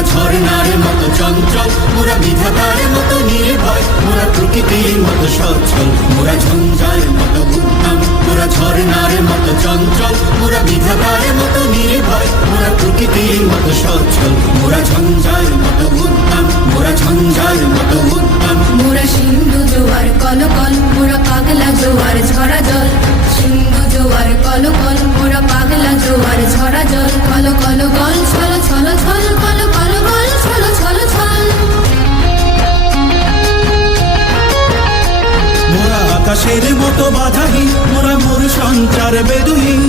মোরা ঝর্ণার মতো চঞ্চল, মোরা বিধাতার মতো নির্ভয়, মোরা প্রকৃতির মতো সচ্ছল, মোরা ঝঞ্ঝার মতো উদ্যম। মোরা ঝর্ণার মতো চঞ্চল, মোরা বিধাতার মতো নির্ভয়, মোরা প্রকৃতির মতো সচ্ছল, মোরা ঝঞ্ঝার মতো উদ্যম, মোরা ঝঞ্ঝার মতো উদ্যম। মোরা সিন্ধু জোয়ার কলকল, মোরা পাগলা জোয়ার ঝরা জল। সিন্ধু জোয়ার কলকল, মোরা পাগলা জোয়ার ঝরা জল। কল কল গল ছল ছল ছল, কল কল গল ছল ছল ছল। মোরা আকাশের মতো বাধাহীন, মোরা মোর সঞ্চার বেদুহীন।